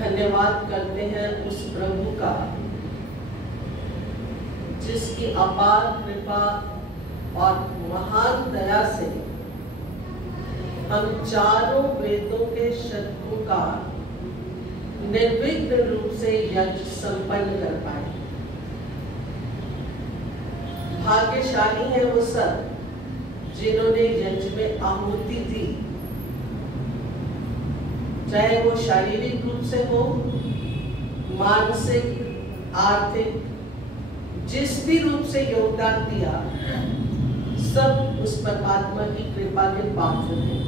धन्यवाद करते हैं उस प्रभु का जिसकी अपार कृपा और महान दया से हम चारों वेदों के शब्दों का निर्विघ्न रूप से यज्ञ संपन्न कर पाए। भाग्यशाली है वो सब जिन्होंने यज्ञ में आहुति दी, चाहे वो शारीरिक रूप से हो, मानसिक, आर्थिक, जिस भी रूप से योगदान दिया, सब उस परमात्मा की कृपा के पात्र हैं।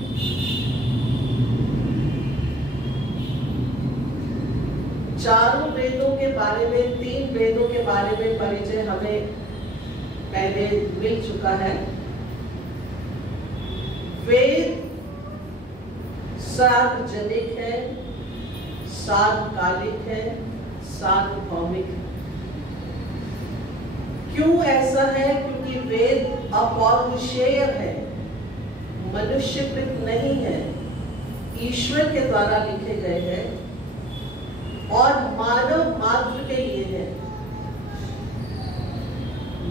चारों वेदों के बारे में, 3 वेदों के बारे में परिचय हमें पहले मिल चुका है। वेद सार्वजनिक है, सार्वकालिक है, सार्वभौमिक है। क्यों ऐसा है? क्योंकि वेद अपौरुषेय है, मनुष्यकृत नहीं है, ईश्वर के द्वारा लिखे गए हैं और मानव मात्र के लिए है।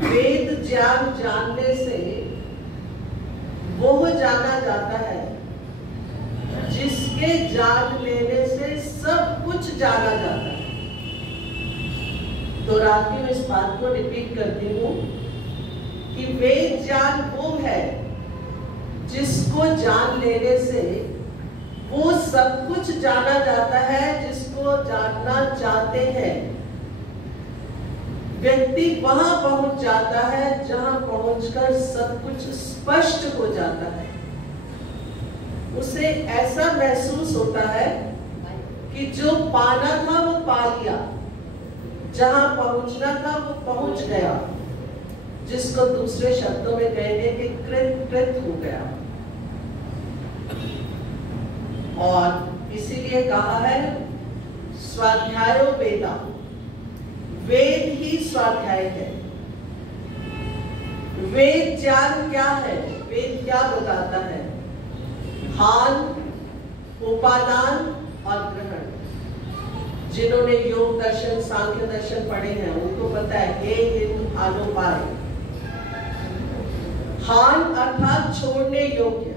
वेद ज्ञान जानने से वो जाना जाता है जिसके जान लेने से सब कुछ जाना जाता है। तो रात में इस बात को रिपीट करती हूँ कि वेद ज्ञान वो है जिसको जान लेने से वो सब कुछ जाना जाता है जिसको जानना चाहते हैं। व्यक्ति वहां पहुंच जाता है जहां पहुंचकर सब कुछ स्पष्ट हो जाता है। उसे ऐसा महसूस होता है कि जो पाना था वो पा लिया, जहां पहुंचना था वो पहुंच गया, जिसको दूसरे शब्दों में कहने के कृत हो गया। और इसीलिए कहा है स्वाध्यायो वेदा, वेद ही स्वाध्याय है। वेद ज्ञान क्या है? वेद क्या बताता है? हान, उपादान और ग्रहण। जिन्होंने योग दर्शन, सांख्य दर्शन पढ़े हैं उनको पता है हे हिंदू आलोपाय। हान अर्थात छोड़ने योग्य।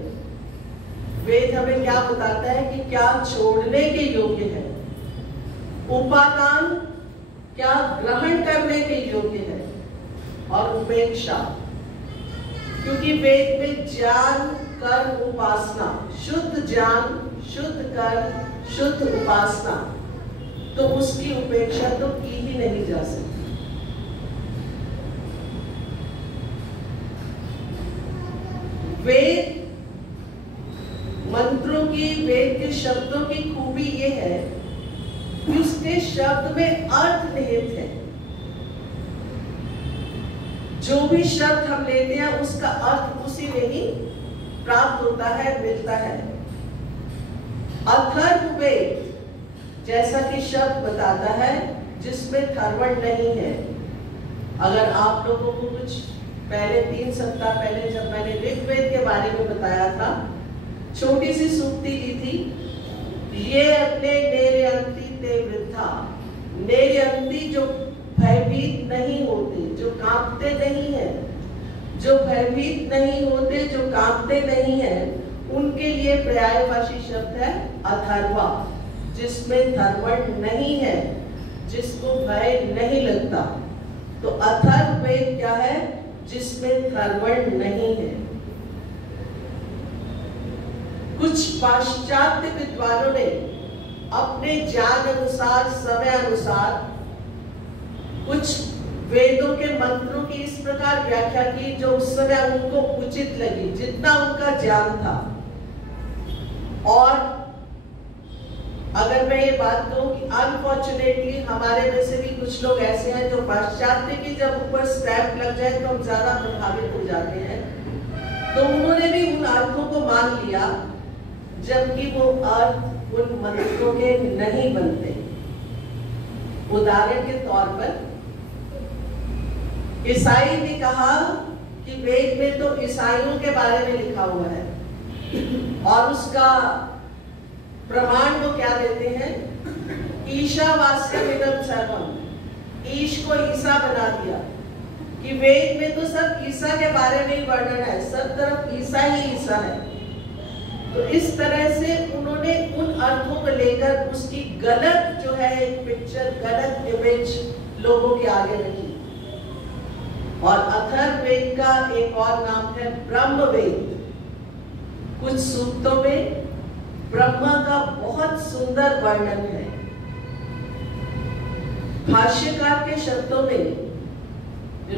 वेद हमें क्या बताता है कि क्या छोड़ने के योग्य है। उपादान क्या ग्रहण करने के योग्य है। और उपेक्षा, क्योंकि वेद में ज्ञान, कर्म, उपासना, शुद्ध ज्ञान, शुद्ध कर्म, शुद्ध उपासना, तो उसकी उपेक्षा तो की ही नहीं जा सकती। वेद मंत्रों की, वेद के शब्दों की खूबी ये है कि उसके शब्द में अर्थ निहित है। जो भी शब्द हम लेते हैं उसका अर्थ उसी में ही प्राप्त होता है, मिलता है। अथर्ववेद जैसा कि शब्द बताता है जिसमें थर्वण नहीं है। अगर आप लोगों को कुछ पहले 3 सप्ताह पहले जब मैंने ऋग्वेद के बारे में बताया था, छोटी सी सूक्ति दी थी, ये अपने नेर्यन्ति ते वृद्धा, नेर्यन्ति जो भयभीत नहीं होते, जो कांपते नहीं है, जो भयभीत नहीं होते, जो कांपते नहीं है, उनके लिए पर्यायवाची शब्द है अथर्वा, जिसमें थर्वण नहीं है, जिसको भय नहीं लगता। तो अथर्ववेद क्या है? जिसमें थर्वण नहीं है। कुछ पाश्चात्य विद्वानों ने अपने ज्ञान अनुसार, समय अनुसार कुछ वेदों के मंत्रों की इस प्रकार व्याख्या की जो उस समय उनको उचित लगी, जितना उनका ज्ञान था। और अगर मैं ये बात कहूं कि अनफॉर्चुनेटली हमारे में से भी कुछ लोग ऐसे हैं जो पाश्चात्य की जब ऊपर स्टैम्प लग जाए तो हम ज्यादा प्रभावित हो जाते हैं, तो उन्होंने भी उन अर्थों को मान लिया जबकि वो अर्थ उन मंत्रों के नहीं बनते। उदाहरण के तौर पर ईसाई ने कहा कि वेद में तो ईसाइयों के बारे में लिखा हुआ है, और उसका प्रमाण वो क्या देते हैं? ईशावास्यम इदं सर्वम, ईश को ईसा बना दिया कि वेद में तो सब ईसा के बारे में ही वर्णन है, सब तरफ ईसा ही ईसा है। तो इस तरह से उन्होंने उन अर्थों को लेकर उसकी गलत जो है एक पिक्चर, गलत इमेज लोगों के आगे रखी। और अथर्ववेद का एक और नाम है ब्रह्मवेद। कुछ सूक्तों में ब्रह्मा का बहुत सुंदर वर्णन है। भाष्यकार के शब्दों में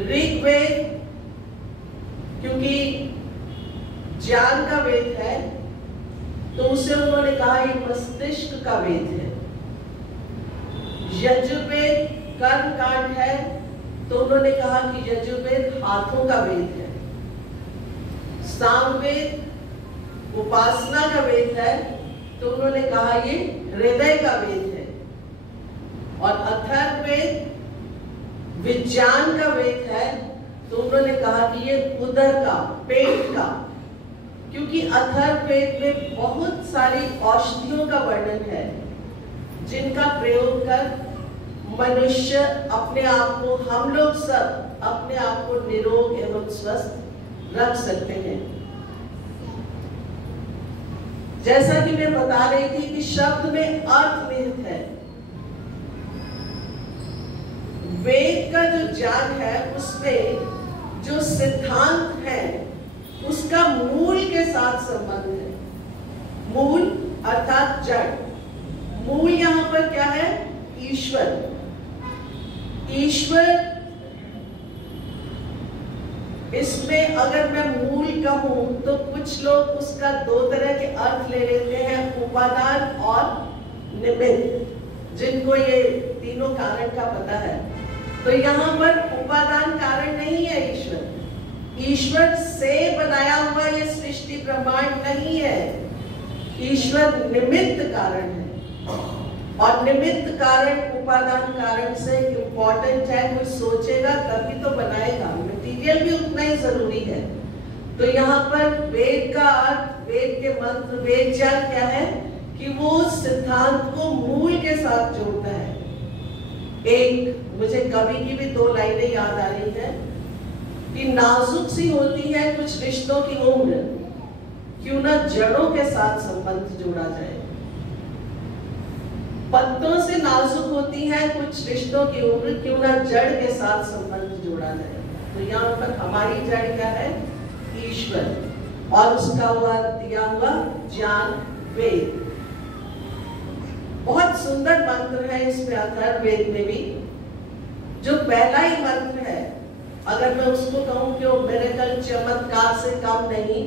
ऋग्वेद क्योंकि ज्ञान का वेद है तो उसे उन्होंने कहा ये मस्तिष्क का वेद है। यजुर्वेद कर्म कांड है तो उन्होंने कहा कि यजुर्वेद हाथों का वेद है। सामवेद उपासना का वेद है तो उन्होंने कहा ये हृदय का वेद है। और अथर्ववेद विज्ञान का वेद है तो उन्होंने कहा कि ये उदर का, पेट का, क्योंकि अथर्ववेद में बहुत सारी औषधियों का वर्णन है जिनका प्रयोग कर मनुष्य अपने आप को, हम लोग सब अपने आप को निरोग एवं स्वस्थ रख सकते हैं। जैसा कि मैं बता रही थी कि शब्द में अर्थ निहित है। वेद का जो ज्ञान है उसमें जो सिद्धांत है उसका मूल के साथ संबंध है। मूल अर्थात जड़। मूल यहां पर क्या है? ईश्वर। ईश्वर, इसमें अगर मैं मूल कहूं तो कुछ लोग उसका 2 तरह के अर्थ ले लेते हैं, उपादान और निमित्त, जिनको ये तीनों कारण का पता है। तो यहाँ पर उपादान कारण नहीं है ईश्वर। ईश्वर से बनाया हुआ ये सृष्टि ब्रह्मांड नहीं है। ईश्वर निमित्त कारण है, और निमित्त कारण उपादान कारण से इम्पोर्टेंट है। कोई सोचेगा तभी तो बनाएगा, मटेरियल भी उतना ही जरूरी है। तो यहाँ पर वेद का अर्थ, वेद के मंत्र, वेद ज्ञान क्या है कि वो सिद्धांत को मूल के साथ जोड़ता है। एक मुझे कवि की भी 2 लाइनें याद आ रही हैं कि नाजुक सी होती है कुछ रिश्तों की उम्र, क्यों ना जड़ों के साथ संबंध जोड़ा जाए। पत्तों से नाजुक होती है कुछ रिश्तों की उम्र, क्यों ना जड़ के साथ संबंध जोड़ा जाए। तो यहाँ पर हमारी जड़ क्या है? ईश्वर, और उसका हुआ दिया हुआ ज्ञान वेद। बहुत सुंदर मंत्र है इसमें अथर्ववेद में भी। जो पहला ही मंत्र है, अगर मैं उसको कहूं कि वो मिरेकल, चमत्कार से कम नहीं,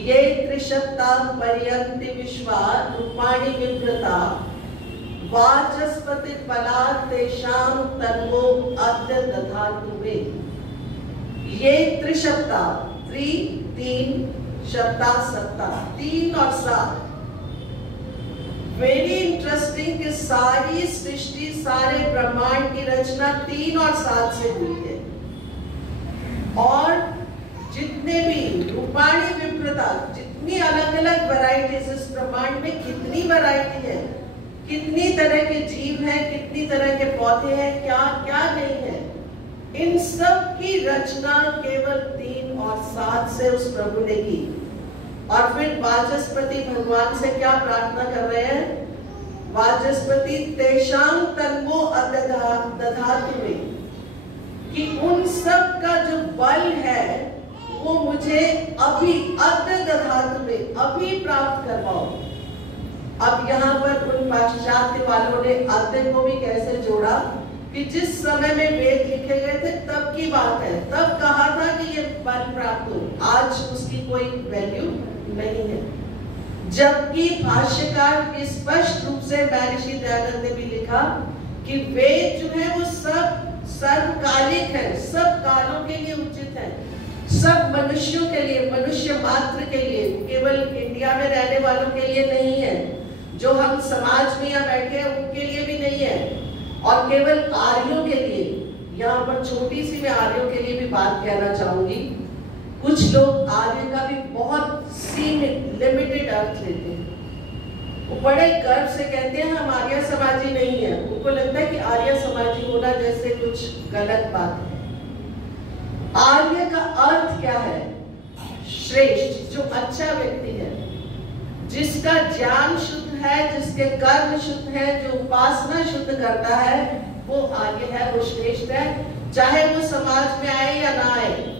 ये त्रिशब्दां पर्यन्ति विश्वा रूपाणि विवृता वाचस्पति बलात् तेषां तन्वो अद्य दधातु मे। ये त्रिशब्दा, 3 शब्दा सत्ता, 3 और 7। वेरी इंटरेस्टिंग कि सारी सृष्टि, सारे ब्रह्मांड की रचना 3 और 7 से हुई है। और जितने भी रूपाणी विप्रता, जितनी अलग अलग वैरायटीज इस ब्रह्मांड में, कितनी वैरायटी है, कितनी तरह के जीव हैं, कितनी तरह के पौधे हैं, क्या क्या नहीं है, इन सब की रचना केवल 3 और 7 से उस प्रभु ने की। और फिर वाचस्पति भगवान से क्या प्रार्थना कर रहे हैं? वाचस्पति तेषां तन्मो दधातु मे, कि उन सब का जो बल है वो मुझे अभी दधातु मे, अभी प्राप्त करवाओ। अब यहाँ पर उन पाश्चात्य वालों ने अद्य को भी कैसे जोड़ा कि जिस समय में वेद लिखे गए थे तब की बात है, तब कहा था कि ये बल प्राप्त हो, आज उसकी कोई वैल्यू नहीं है। जबकि भाष्यकार की स्पष्ट रूप से महर्षि दयानंद ने भी लिखा कि वेद जो है वो सब सर्वकालिक है, सब कालों के लिए उचित है, सब मनुष्यों के लिए, मनुष्य मात्र के लिए, केवल इंडिया में रहने वालों के लिए नहीं है, जो हम समाज में यहाँ बैठे हैं उनके लिए भी नहीं है, और केवल आर्यों के लिए। यहाँ पर छोटी सी मैं आर्यों के लिए भी बात कहना चाहूंगी। कुछ लोग आर्य का भी बहुत सीमित, लिमिटेड अर्थ लेते हैं। वो बड़े गर्व से कहते हैं हम आर्य समाजी नहीं है। उनको लगता है कि आर्य समाजी होना जैसे कुछ गलत बात है। आर्य का अर्थ क्या है? श्रेष्ठ, जो अच्छा व्यक्ति है, जिसका ज्ञान शुद्ध है, जिसके कर्म शुद्ध है, जो उपासना शुद्ध करता है, वो आर्य है, वो श्रेष्ठ है, चाहे वो समाज में आए या ना आए।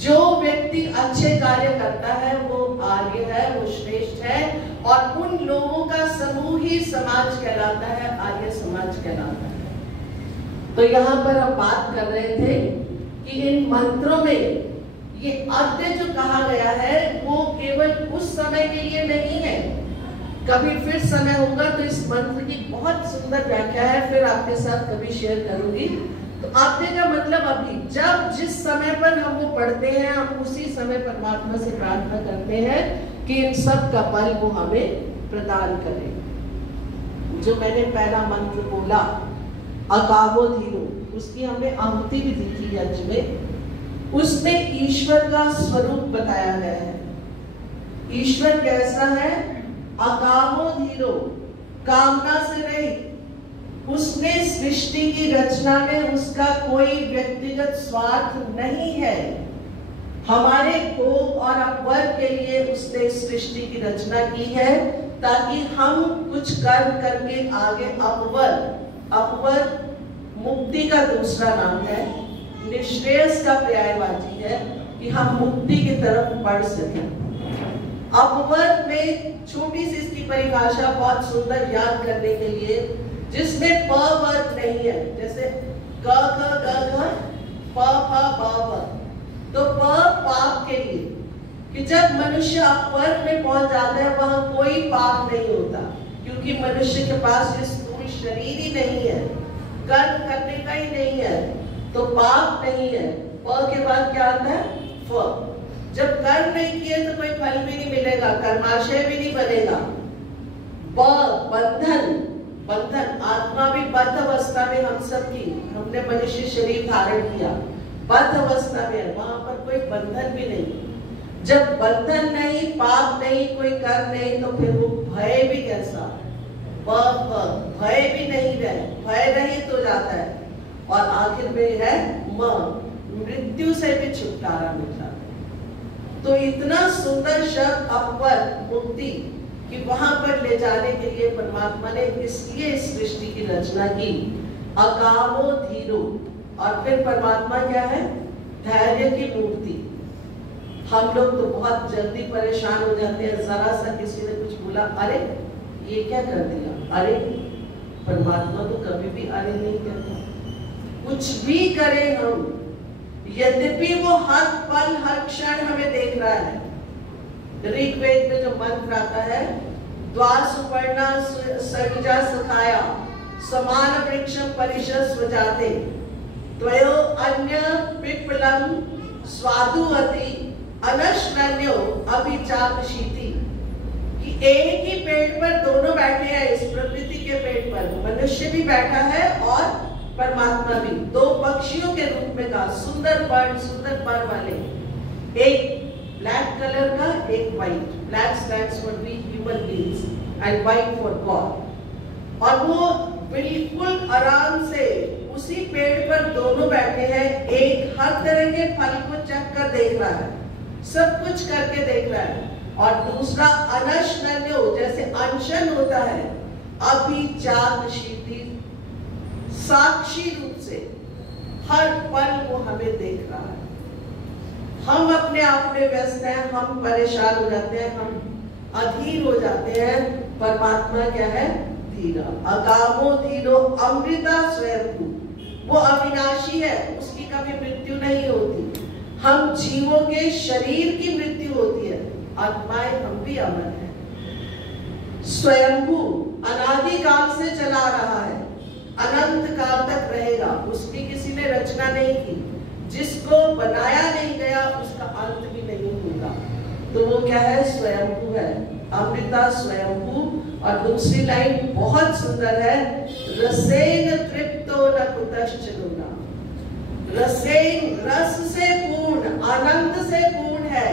जो व्यक्ति अच्छे कार्य करता है वो आर्य है, वो श्रेष्ठ है, और उन लोगों का समूह ही समाज कहलाता है, आर्य समाज कहलाता है। तो यहाँ पर हम बात कर रहे थे कि इन मंत्रों में ये अद्य जो कहा गया है वो केवल उस समय के लिए नहीं है, कभी फिर समय होगा तो इस मंत्र की बहुत सुंदर व्याख्या है, फिर आपके साथ कभी शेयर करूंगी। तो अद्य का मतलब अभी, जब जिस समय पर हम वो पढ़ते हैं, हम उसी समय परमात्मा से प्रार्थना करते हैं कि इन सब का बल वो हमें प्रदान करे। जो मैंने पहला मंत्र बोला अकावो धीरो, उसकी हमने आहुति भी दी थी यज्ञ में। उसमें ईश्वर का स्वरूप बताया गया है। ईश्वर कैसा है? अकामो धीरो, कामना से रहित। उसने सृष्टि की रचना में उसका कोई व्यक्तिगत स्वार्थ नहीं है। हमारे भोग और अपवर्ग के लिए उसने सृष्टि की रचना की है, ताकि हम कुछ कर्म करके आगे अपवर्ग मुक्ति का दूसरा नाम है, निश्रेयस का पर्यायवाची है, कि हम मुक्ति की तरफ बढ़ सकें। अपवर्ग में छोटी सी इसकी परिभाषा बहुत सुंदर याद करने के लिए, जिसमें प वर्ग नहीं है, जैसे क ख ग घ प फ ब व, तो प पाप के लिए, कि जब मनुष्य अपवर्ग में पहुंच जाता है वहां कोई पाप नहीं होता, क्योंकि मनुष्य के पास ये स्थूल शरीर ही नहीं है, कर्म करने का ही नहीं है, तो पाप नहीं है। प के बाद क्या आता है? फ। जब कर्म नहीं किए तो कोई फल भी नहीं मिलेगा, कर्माशय भी नहीं बनेगा। ब बंधन, बंधन, आत्मा भी बद्ध अवस्था में हम सब की, हमने मनुष्य शरीर धारण किया, बद्ध अवस्था में है, वहां पर कोई बंधन भी नहीं। जब बंधन नहीं, पाप नहीं, कोई कर्म नहीं, तो फिर वो भय भी कैसा? भय भी नहीं रहे, भय रहित हो जाता है। और आखिर में है म, मृत्यु से भी छुटकारा मिल जाता है। तो इतना सुंदर शब्द अपवर्ग, मुक्ति, कि वहां पर ले जाने के लिए परमात्मा ने इसलिए इस सृष्टि की रचना की। अकामो धीरो, और फिर परमात्मा क्या है? धैर्य की मूर्ति। हम लोग तो बहुत जल्दी परेशान हो जाते हैं, जरा सा किसी ने कुछ बोला, अरे ये क्या कर दिया, अरे। परमात्मा तो कभी भी अरे नहीं कहता, कुछ भी करें हम, यद्यपि वो हर पल हर क्षण हमें देख रहा है। ऋग्वेद में जो मंत्र आता है, द्वार सुपर्णा सरिजा सखाया समान वृक्षम परिषद स्वजाते त्वयो अन्य पिप्पलम स्वादुवती अनश्रण्यो अभिचाकशीति, कि एक ही पेड़ पर दोनों बैठे हैं। इस प्रकृति के पेड़ पर मनुष्य भी बैठा है और परमात्मा भी, दो पक्षियों के रूप में कहा। सुंदर पर वाले, एक ब्लैक कलर का, एक white. Black stands for we human beings and white for God. और वो बिल्कुल आराम से उसी पेड़ पर दोनों बैठे हैं। एक हर तरह के फल को चख कर देख रहा है, सब कुछ करके देख रहा है, और दूसरा अनश्नन्यो, जैसे अनशन होता है, अभिचाकशीति, साक्षी रूप से हर पल वो हमें देख रहा है। हम अपने आप में व्यस्त हैं, हम परेशान हो जाते हैं, हम अधीर हो जाते हैं। परमात्मा क्या है? धीरा। अकामो धीरो अमृता स्वयं, वो अविनाशी है, उसकी कभी मृत्यु नहीं होती। हम जीवों के शरीर की मृत्यु होती है, आत्माएं हम भी अमर हैं। स्वयंभू, अनादि काल से चला रहा है, अनंत काल तक रहेगा, उसकी किसी ने रचना नहीं की, जिसको बनाया नहीं गया उसका अंत भी नहीं होगा। तो वो क्या है? स्वयंभू है, अमृता स्वयंभू। और दूसरी लाइन बहुत सुंदर है, रसेन तृप्तो न कुतश्चन, रसेन, रस से पूर्ण, आनंद से पूर्ण है।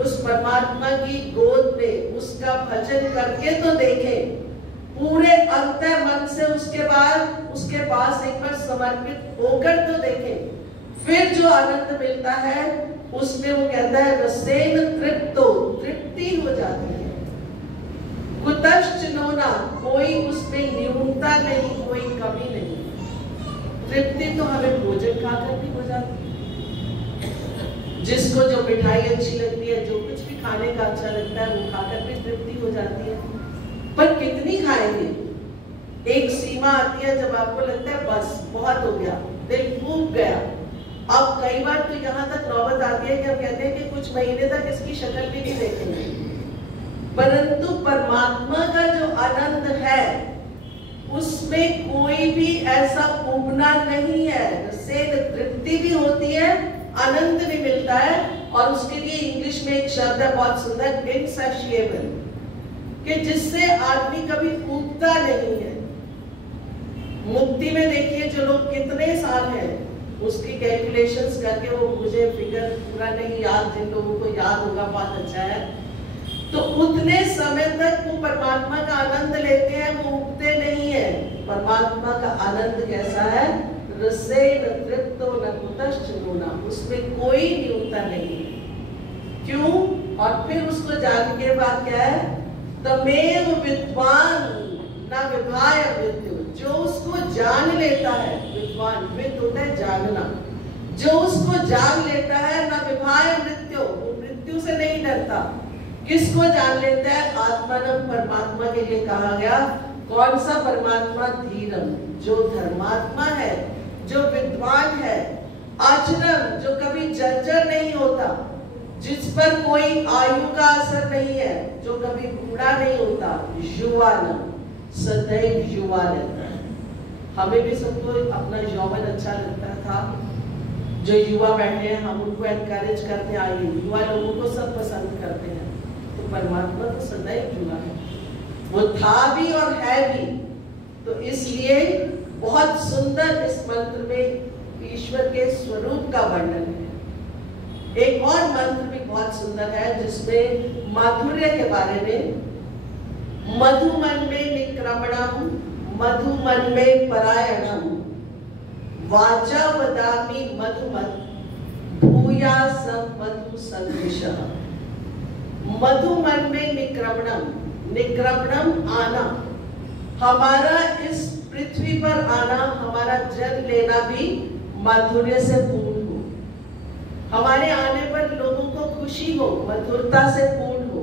उस परमात्मा की गोद में उसका भजन करके तो देखें, पूरे अंतर मन से उसके पास एक बार समर्पित होकर तो देखें, फिर जो आनंद मिलता है उसमें वो कहता है रसेन तृप्तो, तृप्ति हो जाती है। कुतश्चनोना, कोई उसमें न्यूनता नहीं, कोई कमी नहीं। तृप्ति तो हमें भोजन खाकर भी हो जाती है, जिसको जो मिठाई अच्छी लगती है, जो कुछ भी खाने का अच्छा लगता है वो खाकर भी तृप्ति हो जाती है। पर कितनी खाएंगे? एक सीमा आती है जब आपको लगता है बस बहुत हो गया, दिल फूक गया। अब कई बार तो यहाँ तक नौबत आती है कि हम कहते हैं कि कुछ महीने तक इसकी शक्ल भी नहीं देखेंगे। परंतु परमात्मा का जो आनंद है उसमें कोई भी ऐसा उबना नहीं है, से तृप्ति भी होती है, आनंद भी मिलता है। और उसके लिए इंग्लिश में एक शब्द है बहुत सुंदर, इनसैशिएबल, कि जिससे आदमी कभी उबता नहीं है। मुक्ति में देखिए जो लोग कितने साल हैं, उसकी कैलकुलेशंस करके, वो मुझे फिगर पूरा नहीं याद, जिन लोगों को याद होगा बहुत अच्छा है, तो उतने समय तक वो परमात्मा का आनंद लेते हैं, वो उबते नहीं है। परमात्मा का आनंद कैसा है? रसेन तृप्तो न कुतश्चन, उसमें कोई न्यूनता नहीं है। क्यों? और फिर उसको जानने के बाद क्या है? तमेव विद्वान न विभाय मृत्यु, जो उसको जान लेता है, विद्वान, विद होता है जानना, जो उसको जान लेता है, न विभाय मृत्यु, वो मृत्यु से नहीं डरता। किसको जान लेता है? आत्मानम, परमात्मा के लिए कहा गया। कौन सा परमात्मा? धीरम, जो धर्मात्मा है, जो विद्वान है। आचरम, जो कभी जर्जर नहीं होता, जिस पर कोई आयु का असर नहीं है, जो कभी बूढ़ा नहीं होता। युवानम, सदैव युवा रहता है। हमें भी सबको अपना यौवन अच्छा लगता था, जो युवा बैठे हैं हम उनको एनकरेज करते हैं, आइए, युवा लोगों को सब पसंद करते हैं। तो परमात्मा तो सदैव युवा है, वो था भी और है भी। तो इसलिए बहुत सुंदर इस मंत्र में ईश्वर के स्वरूप का वर्णन है। एक और मंत्र भी बहुत सुंदर है जिसमें माधुर्य के बारे में, मधुमन में निक्रमणम, मधुमन में परायणम, वाचा वदामि मधुमत, भूया सब मधु सदृशः। मधुमन में निक्रमणम, निक्रमणम आना, हमारा इस पृथ्वी पर आना, हमारा जन्म लेना भी माधुर्य से पूर्ण हो। हमारे आने पर लोगों को खुशी हो, मधुरता से पूर्ण हो।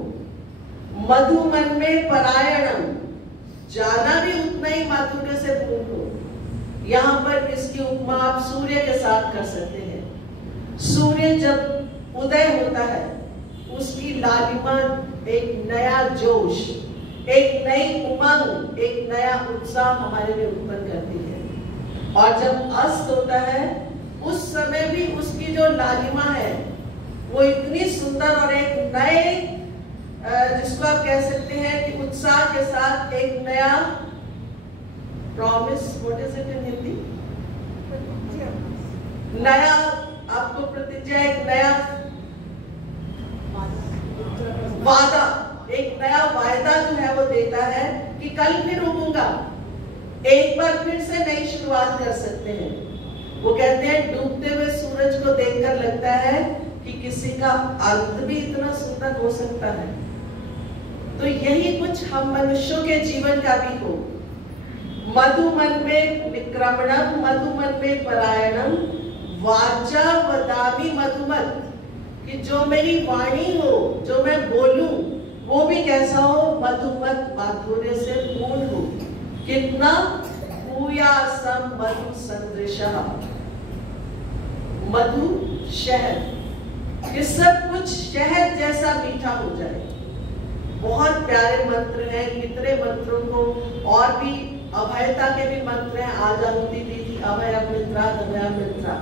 मधुमन में परायणम, जाना भी उतना ही माधुर्य से पूर्ण हो। यहाँ पर इसकी उपमा आप सूर्य के साथ कर सकते हैं। सूर्य जब उदय होता है, उसकी लालिमा एक नया जोश, एक नई उमंग, एक नया उत्साह हमारे लिए उत्पन्न करती है। और जब अस्त होता है, उस समय भी उसकी जो लालिमा है वो इतनी सुंदर और एक नए जिसको आप कह सकते हैं कि उत्साह के साथ एक नया promise, what is it in Hindi, नया आपको प्रतिज्ञा, एक नया वादा, एक नया वायदा जो है वो देता है कि कल फिर उगूंगा, एक बार फिर से नई शुरुआत कर सकते हैं। वो कहते हैं डूबते हुए सूरज को देखकर लगता है कि किसी का अंत भी इतना सुंदर हो सकता है। तो यही कुछ हम मनुष्यों के जीवन का भी हो। मधुमन में विक्रमणम मधुमन में परायणम वाचा वदामि मधुमत, कि जो मेरी वाणी हो, जो मैं बोलूं, वो भी कैसा हो, मधुमत, माधुर्य से पूर्ण हो। कितना भूयासम मधु सदृशः, मधु शहद, कि सब कुछ शहद जैसा मीठा हो जाए। बहुत प्यारे मंत्र हैं, कितने मंत्रों को, और भी अभयता के भी मंत्र हैं, आजानुति दीदी अभय मित्रा अभय मित्रा।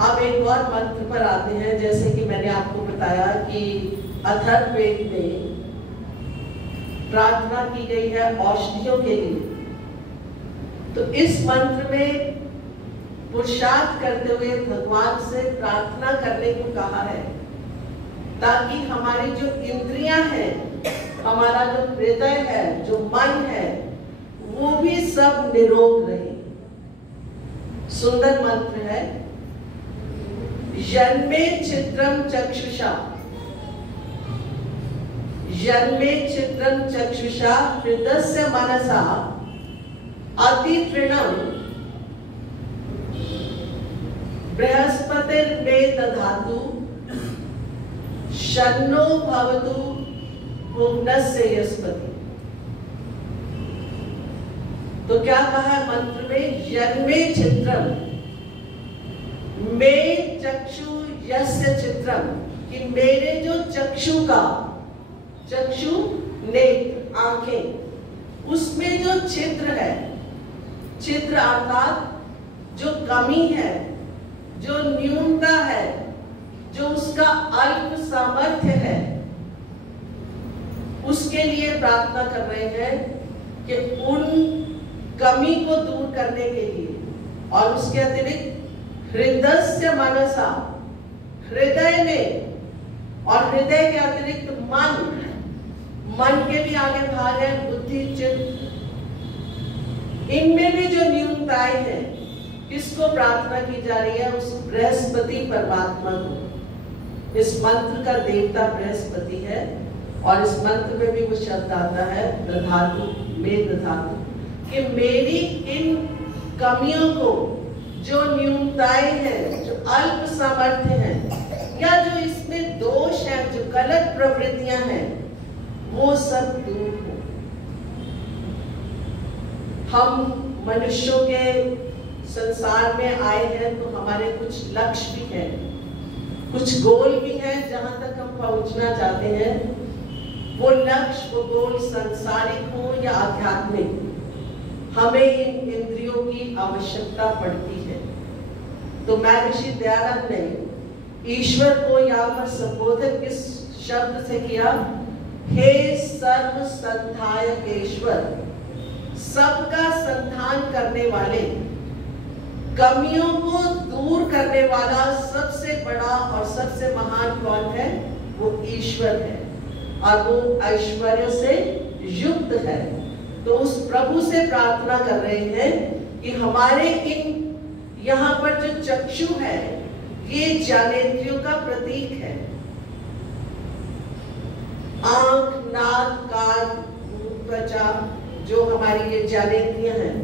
अब एक और मंत्र पर आते हैं, जैसे कि मैंने आपको बताया कि अथर्ववेद में प्रार्थना की गई है औषधियों के लिए। तो इस मंत्र में पुरुषार्थ करते हुए भगवान से प्रार्थना करने को कहा है, ताकि हमारी जो इंद्रियां हैं, हमारा जो हृदय है, जो मन है, वो भी सब निरोग रहे। सुंदर मंत्र है, जन्मे चित्रम चक्षुषा, जन्मे चित्रम चक्षुषा हृदस्य मनसा अतितृणम बृहस्पतिर्मे दधातु शन्नो भवतु भुवनस्य यस्पति। तो क्या कहा है मंत्र में, जन्मे चित्रम, मे चक्षु यस्य चित्रम, कि मेरे जो चक्षु का, चक्षु नेत्र आंखें, उसमें जो छिद्र है, छिद्र अर्थात जो कमी है, जो न्यूनता है, जो उसका अल्प सामर्थ्य है, उसके लिए प्रार्थना कर रहे हैं कि उन कमी को दूर करने के लिए, और उसके अतिरिक्त हृदय मनसा, हृदय में, और हृदय के अतिरिक्त मन, मन के भी आगे भाग है बुद्धि चित्त, इनमें भी जो न्यूनताएं हैं, किसको प्रार्थना की जा रही है, उस बृहस्पति परमात्मा को। इस मंत्र का देवता बृहस्पति है, और इस मंत्र में भी वो शब्द आता है दधातु, में दधातु, कि मेरी इन कमियों को, जो न्यूनताएं हैं, जो अल्प सामर्थ्य हैं, या जो इसमें दोष है, जो गलत प्रवृत्तियां हैं, वो सब दूर हो। हम मनुष्यों के संसार में आए हैं तो हमारे कुछ लक्ष्य भी हैं, कुछ गोल भी हैं, जहां तक हम पहुंचना चाहते हैं। वो लक्ष्य, वो गोल सांसारिक हो या आध्यात्मिक, हमें इन इंद्रियों की आवश्यकता पड़ती है। तो महर्षि दयानंद ने ईश्वर को यहाँ पर संबोधित किस शब्द से किया, हे सर्व संधायकेश्वर, सबका संधान करने वाले, कमियों को दूर करने वाला सबसे बड़ा और सबसे महान कौन है, वो ईश्वर है, और वो ऐश्वर्य से युक्त है। तो उस प्रभु से प्रार्थना कर रहे हैं कि हमारे इन यहाँ पर जो चक्षु है, ये ज्ञानेंद्रियों का प्रतीक है। आंख, नाक, कान, त्वचा, जो हमारी ये ज्ञानेंद्रियां हैं,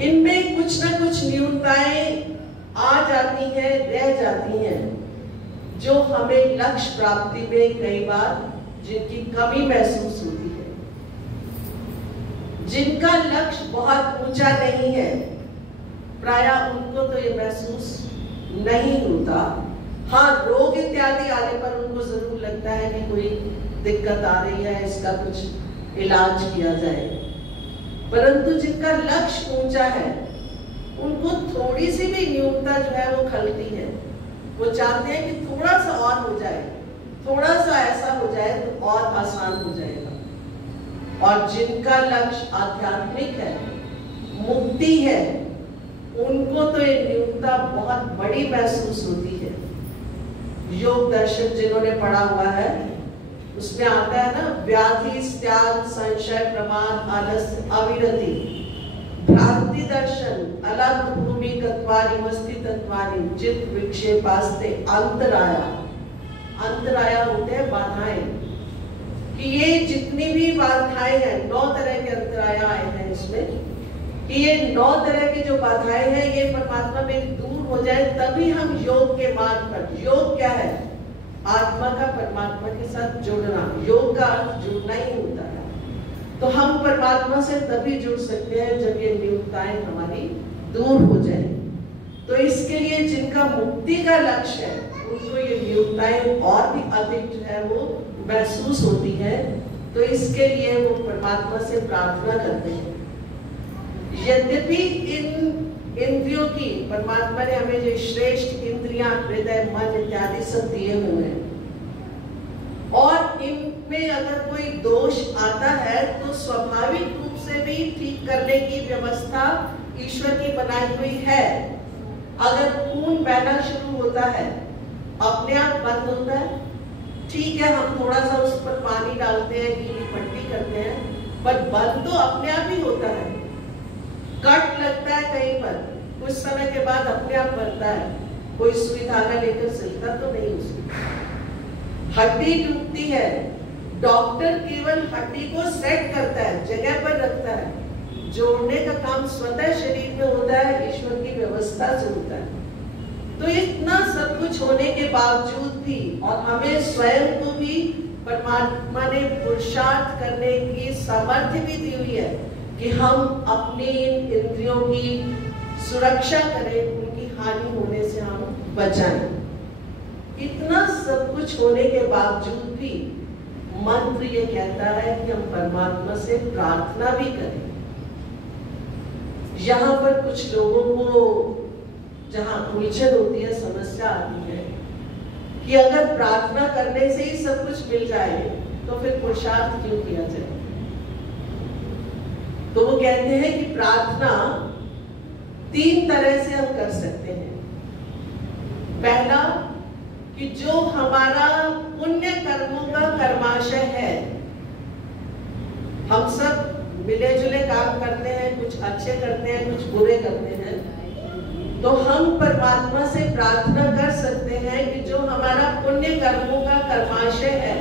इनमें कुछ ना कुछ न्यूनताएं आ जाती हैं, रह जाती हैं, जो हमें लक्ष्य प्राप्ति में कई बार जिनकी कमी महसूस होती है। जिनका लक्ष्य बहुत ऊंचा नहीं है, प्रायः उनको तो ये महसूस नहीं होता। हाँ, रोग इत्यादि आने पर उनको जरूर लगता है कि कोई दिक्कत आ रही है, इसका कुछ इलाज किया जाए। परंतु जिनका लक्ष्य ऊंचा है, उनको थोड़ी सी भी न्यूनता जो है वो खलती है, वो चाहते हैं कि थोड़ा सा और हो जाए, थोड़ा सा ऐसा हो जाए तो और आसान हो जाएगा। और जिनका लक्ष्य आध्यात्मिक है, मुक्ति है, उनको तो ये न्यूनता बहुत बड़ी महसूस होती है। योग दर्शन जिन्होंने पढ़ा हुआ है उसमें आता है ना, व्याधि, त्याग, संशय, प्रमाद, आलस्य, अविरति, भ्रांति दर्शन, अलग भूमि तत्वानि मस्ति तत्वानि, चित्त विक्षेपास्ते, अंतराया। अंतराया होते हैं बाधाएं, कि ये जितनी भी बाधाएं हैं, 9 तरह के अंतराया आए हैं इसमें, कि ये 9 तरह की जो बाधाएं हैं ये परमात्मा में दूर हो जाए, तभी हम योग के मार्ग पर। योग क्या है? आत्मा का परमात्मा के साथ जुड़ना। योग का अर्थ जुड़ना ही होता है। तो हम परमात्मा से तभी जुड़ सकते हैं जब ये न्यूनताएं हमारी दूर हो जाए। तो इसके लिए जिनका मुक्ति का लक्ष्य है उनको ये न्यूनताएं और भी अधिक जो है वो महसूस होती है। तो इसके लिए वो परमात्मा से प्रार्थना करते हैं। यद्यपि इन इंद्रियों की परमात्मा ने हमें जो श्रेष्ठ इंद्रियां, हृदय, मन इत्यादि सब दिए हुए हैं, और इनमें अगर कोई दोष आता है तो स्वाभाविक रूप से भी ठीक करने की व्यवस्था ईश्वर की बनाई हुई है। अगर खून बहना शुरू होता है, अपने आप बंद होता है, ठीक है, हम थोड़ा सा उस पर पानी डालते हैं, गीली पट्टी करते हैं, पर बंद तो अपने आप ही होता है। कट लगता है कहीं पर, कुछ समय के बाद अपने आप भरता है, कोई सुई धागा लेकर सिलता तो नहीं उसको। हड्डी टूटती है, डॉक्टर केवल हड्डी को सेट करता है, जगह पर रखता है। जोड़ने का काम स्वतः शरीर में होता है, ईश्वर की व्यवस्था से होता है। तो इतना सब कुछ होने के बावजूद भी, और हमें स्वयं को भी परमात्मा ने पुरुषार्थ करने की सामर्थ्य भी दी हुई है कि हम अपनी इंद्रियों की सुरक्षा करें, उनकी हानि होने से हम बचाएं। इतना सब कुछ होने के बावजूद भी मंत्र ये कहता है कि हम परमात्मा से प्रार्थना भी करें। यहाँ पर कुछ लोगों को जहाँ उलझन होती है, समस्या आती है कि अगर प्रार्थना करने से ही सब कुछ मिल जाए तो फिर पुरुषार्थ क्यों किया जाए। तो वो कहते हैं कि प्रार्थना 3 तरह से हम कर सकते हैं। पहला, कि जो हमारा पुण्य कर्मों का कर्माशय है, हम सब मिले जुले काम करते हैं, कुछ अच्छे करते हैं, कुछ बुरे करते हैं, तो हम परमात्मा से प्रार्थना कर सकते हैं कि जो हमारा पुण्य कर्मों का कर्माशय है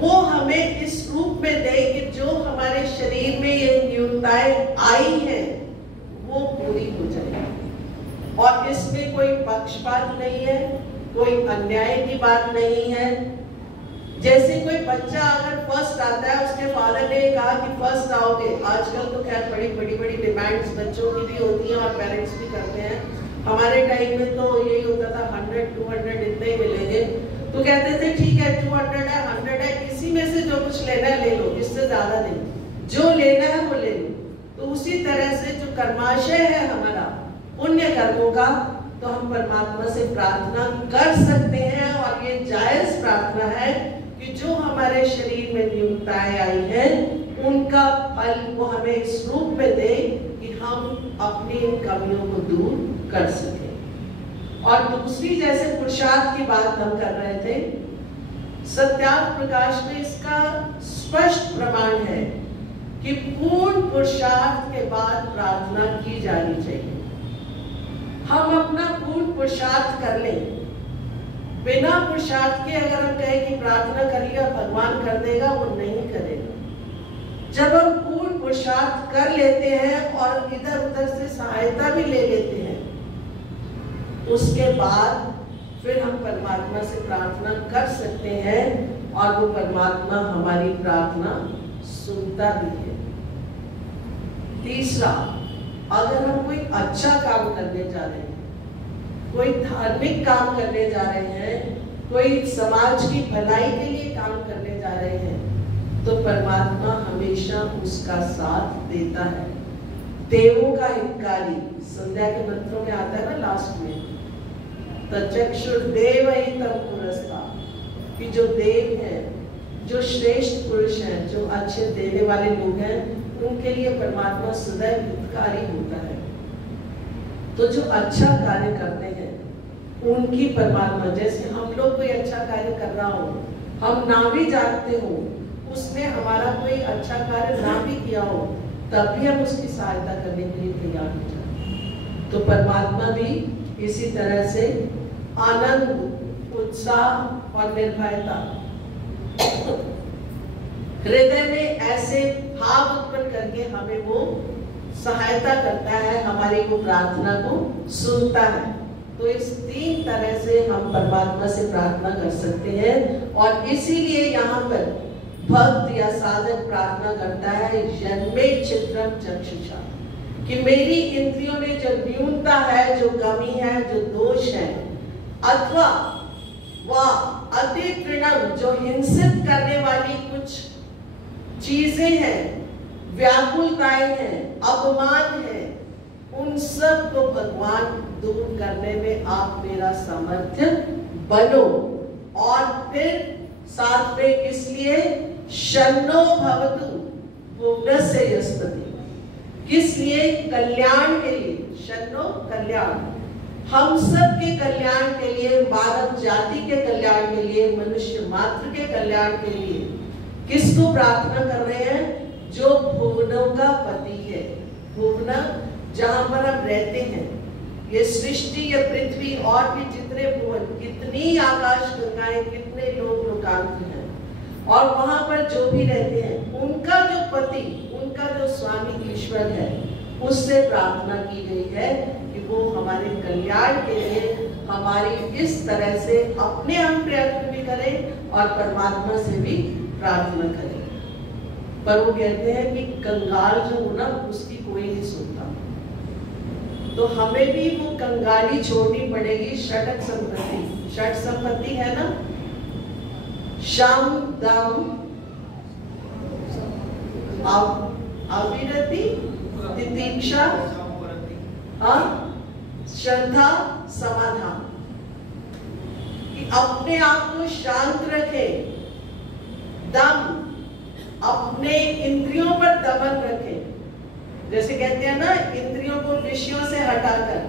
वो हमें इस रूप में दे कि जो हमारे शरीर में ये न्यूनताएं आई हैं वो पूरी हो जाए। और इसमें कोई पक्षपात नहीं है, कोई अन्याय की बात नहीं है। जैसे कोई बच्चा अगर फर्स्ट आता है, उसके फादर ने कहा कि फर्स्ट आओगे, आजकल तो खैर बड़ी डिमांड्स बच्चों की भी होती हैं और पेरेंट्स भी करते हैं। हमारे टाइम में तो यही होता था 100, 200 इतने ही मिलेंगे, तो कहते थे ठीक है 200 है, 100 है, किसी में से जो कुछ लेना है ले लो, इससे ज्यादा नहीं, जो लेना है वो ले लो। तो उसी तरह से जो कर्माशय है हमारा पुण्य कर्मों का, तो हम परमात्मा से प्रार्थना कर सकते हैं। और ये जायज प्रार्थना है कि जो हमारे शरीर में न्यूनताएं आई हैं उनका फल वो हमें इस रूप में दे कि हम अपनी इन कमियों को दूर कर सकें। और दूसरी, जैसे पुरुषार्थ की बात हम कर रहे थे, सत्यार्थ प्रकाश में इसका स्पष्ट प्रमाण है कि पूर्ण पुरुषार्थ के बाद प्रार्थना की जानी चाहिए। हम अपना पूर्ण पुरुषार्थ कर लें, बिना पुरुषार्थ के अगर हम कहें कि प्रार्थना करिएगा भगवान कर देगा, वो नहीं करेगा। जब हम पूर्ण पुरुषार्थ कर लेते हैं और इधर उधर से सहायता भी ले लेते हैं, उसके बाद फिर हम परमात्मा से प्रार्थना कर सकते हैं और वो परमात्मा हमारी प्रार्थना सुनता भी है। तीसरा, अगर हम कोई अच्छा काम करने जा रहे हैं, कोई धार्मिक काम करने जा रहे हैं, कोई समाज की भलाई के लिए काम करने जा रहे हैं, तो परमात्मा हमेशा उसका साथ देता है। देवों का हितकारी, संध्या के मंत्रों में आता है ना लास्ट में, तचक्षुर्देव ही तम पुरस्ता, कि जो देव है, जो श्रेष्ठ पुरुष हैं, जो अच्छे देने वाले लोग हैं, उनके लिए परमात्मा सदैव हितकारी होता है। तो जो अच्छा कार्य करते हैं उनकी परमात्मा, जैसे हम लोग कोई अच्छा कार्य कर रहा हो, हम ना भी जानते हो, उसने हमारा कोई अच्छा कार्य ना भी किया हो, तब भी हम उसकी सहायता करने के लिए तैयार हो जाते हैं। तो परमात्मा भी इसी तरह से आनंद, उत्साह और निर्भयता हृदय में ऐसे भाव उत्पन्न करके हमें वो सहायता करता है, हमारी वो प्रार्थना को सुनता है। तो इस 3 तरह से हम परमात्मा से प्रार्थना कर सकते हैं। और इसीलिए यहाँ पर भक्त या साधक प्रार्थना करता है, जन्मे चित्रम चक्षुषा, कि मेरी इंद्रियों में जो न्यूनता है, जो कमी है, जो दोष है, अथवा वह अति तृणम, जो हिंसित करने वाली कुछ चीजें हैं, व्याकुलताएं हैं, अपमान है, उन सब को भगवान दूर करने में आप मेरा सामर्थ्य बनो। और फिर साथ में इसलिए शन्नो भवतु भुवनस्य यस्पति, किस लिए? कल्याण के लिए। शन्नो कल्याण, हम सब के कल्याण के लिए, मानव जाति के कल्याण के लिए, मनुष्य मात्र के कल्याण के लिए किसको प्रार्थना कर रहे हैं? जो भुवनों का पति है। भुवन जहां पर हम रहते हैं, ये सृष्टि, ये पृथ्वी और भी जितने भुवन, कितनी आकाश गंगाएं, कितने लोग लोकांत हैं, और वहां पर जो भी रहते हैं, उनका जो पति, उनका जो स्वामी ईश्वर है, उससे प्रार्थना की गई है कि वो हमारे कल्याण के लिए हमारी इस तरह से अपने हम प्रयत्न भी करें और परमात्मा से भी प्रार्थना करें। पर वो कहते हैं कि कंगाल जो हो ना, उसकी कोई नहीं सुनता, तो हमें भी वो कंगाली छोड़नी पड़ेगी। षटक संपत्ति, षट संपत्ति है ना, शम दम अविरति, तितिक्षा, श्रद्धा, समाधान, कि अपने आप को शांत रखे, दम, अपने इंद्रियों पर दमन रखे। जैसे कहते हैं ना, इंद्रियों को विषयों से हटाकर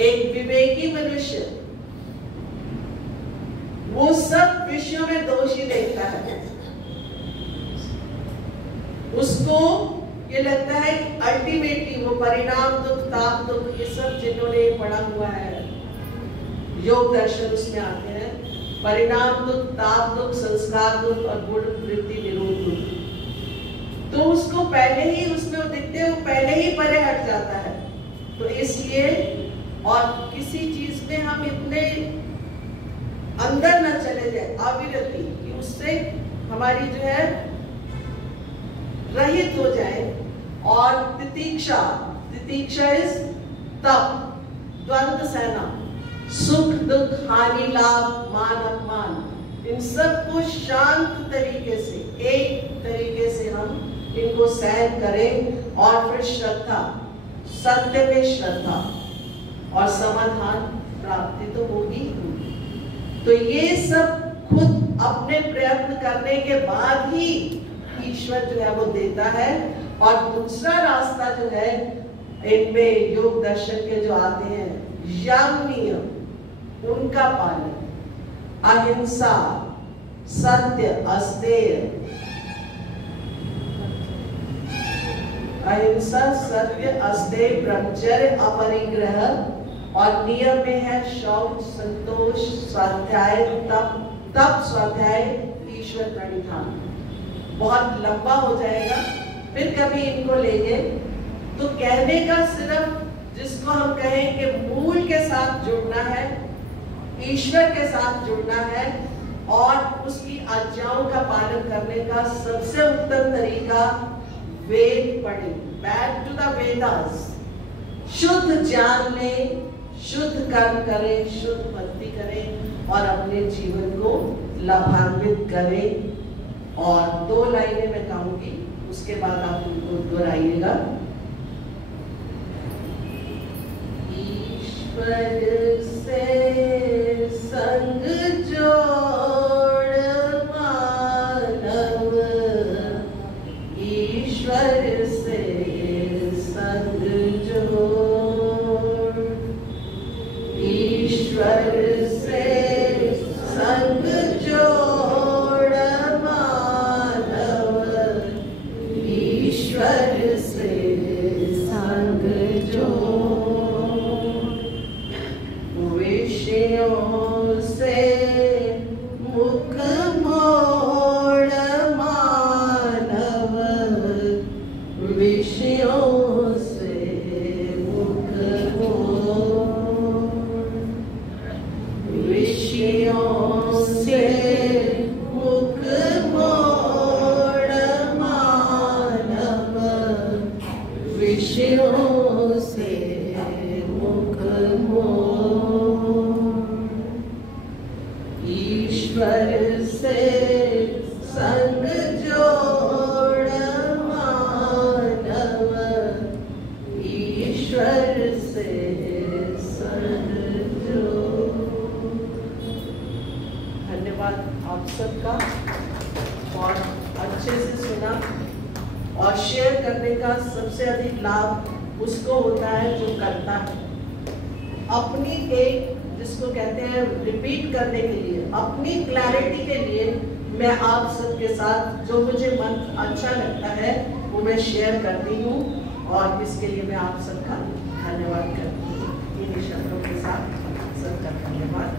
एक विवेकी मनुष्य वो सब विषयों में दोष ही देखता है। उसको ये लगता है कि अल्टीमेटली वो परिणाम दुख, ताप दुख, ये सब जिन्होंने पढ़ा हुआ है, योग दर्शन उसमें आते हैं, परिणाम दुख, ताप दुख, संस्कार दुख और गुण वृत्ति निरोध दुख। तो उसको पहले ही उसमें दिखते हैं, वो पहले ही परे हट जाता है। तो इसलिए, और किसी चीज में हम इतने अंदर न चले जाए, अविरति, कि उससे हमारी जो है रहित हो जाए। और तितिक्षा, तितिक्षा इज तप, द्वंद्व सहना, सुख दुख, हानि लाभ, मान अपमान, इन सब को शांत तरीके से, एक तरीके से हम इनको सहन करें। और फिर श्रद्धा, सत्य में श्रद्धा और समाधान प्राप्ति तो होगी। तो ये सब खुद अपने प्रयत्न करने के बाद ही ईश्वर जो है वो देता है। और दूसरा रास्ता जो है, इनमें योग दर्शन के जो आते हैं यम नियम, उनका पालन, अहिंसा, सत्य, अस्तेय, अहिंसा, सत्य, अस्तेय, ब्रह्मचर्य, अपरिग्रह, और नियम में है शौच, संतोष, स्वाध्याय, तप, स्वाध्याय, ईश्वर प्रणिधान। बहुत लंबा हो जाएगा, फिर कभी इनको लेंगे। तो कहने का सिर्फ, जिसको हम कहें कि मूल के साथ जुड़ना है, ईश्वर के साथ जुड़ना है, और उसकी आज्ञाओं का पालन करने का सबसे उत्तम तरीका वेद पढ़ें, बैक टू द वेदास, शुद्ध ज्ञान लें, शुद्ध कर्म करें, शुद्ध भक्ति करें और अपने जीवन को लाभान्वित करें। और 2 लाइनें मैं कहूंगी, उसके बाद आप उनको दोहराइएगा। ईश्वर से संग जोड़ मानव, ईश्वर से संग जोड़, ईश्वर से संग जोड़ मानव, ईश्वर से संग जोड़, विषयों से मुख मोड़ मानव, विषयों से मुख मोड़, विषयों से मुख मोड़ मानव, विषयों से मुख मोड़, ईश्वर से संग जोड़ मानव, ईश्वर से संग जोड़। धन्यवाद आप सबका, और अच्छे से सुना। और शेयर करने का सबसे अधिक लाभ उसको होता है जो करता है। अपनी एक, जिसको कहते हैं रिपीट करने के लिए, अपनी क्लैरिटी के लिए मैं आप सबके साथ जो मुझे मंत्र अच्छा लगता है वो मैं शेयर करती हूँ, और इसके लिए मैं आप सबका धन्यवाद करती हूँ। इन शब्दों के साथ सबका धन्यवाद।